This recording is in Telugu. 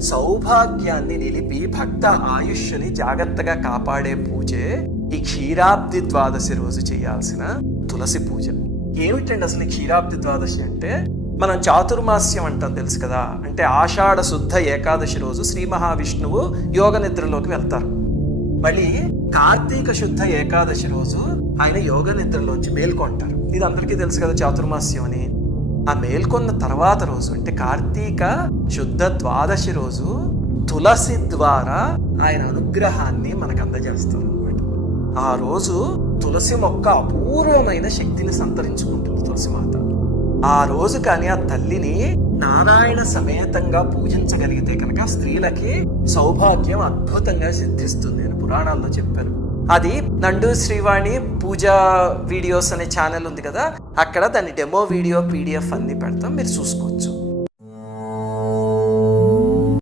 సౌభాగ్యాన్ని నిలిపి భక్త ఆయుష్ని జాగ్రత్తగా కాపాడే పూజే ఈ క్షీరాబ్ది ద్వాదశి రోజు చేయాల్సిన తులసి పూజ. ఏమిటండి అసలు క్షీరాబ్ది ద్వాదశి అంటే? మనం చాతుర్మాస్యం అంటాం తెలుసు కదా. అంటే ఆషాఢ శుద్ధ ఏకాదశి రోజు శ్రీ మహావిష్ణువు యోగ నిద్రలోకి వెళ్తారు. మళ్ళీ కార్తీక శుద్ధ ఏకాదశి రోజు ఆయన యోగ నిద్రలోంచి మేల్కొంటారు. ఇది అందరికీ తెలుసు కదా చాతుర్మాస్యం అని. ఆ మేల్కొన్న తర్వాత రోజు అంటే కార్తీక శుద్ధ ద్వాదశి రోజు తులసి ద్వారా ఆయన అనుగ్రహాన్ని మనకు అందజేస్తారు అనమాట. ఆ రోజు తులసి మొక్క అపూర్వమైన శక్తిని సంతరించుకుంటుంది తులసిమాత. ఆ రోజు కానీ ఆ తల్లిని నారాయణ సమేతంగా పూజించగలిగితే కనుక స్త్రీలకి సౌభాగ్యం అద్భుతంగా సిద్ధిస్తుంది అని పురాణాల్లో చెప్పారు. అది నండు శ్రీవాణి పూజా వీడియోస్ అనే ఛానల్ ఉంది కదా, అక్కడ దాని డెమో వీడియో PDF అన్ని పెడతాం, మీరు చూసుకోవచ్చు.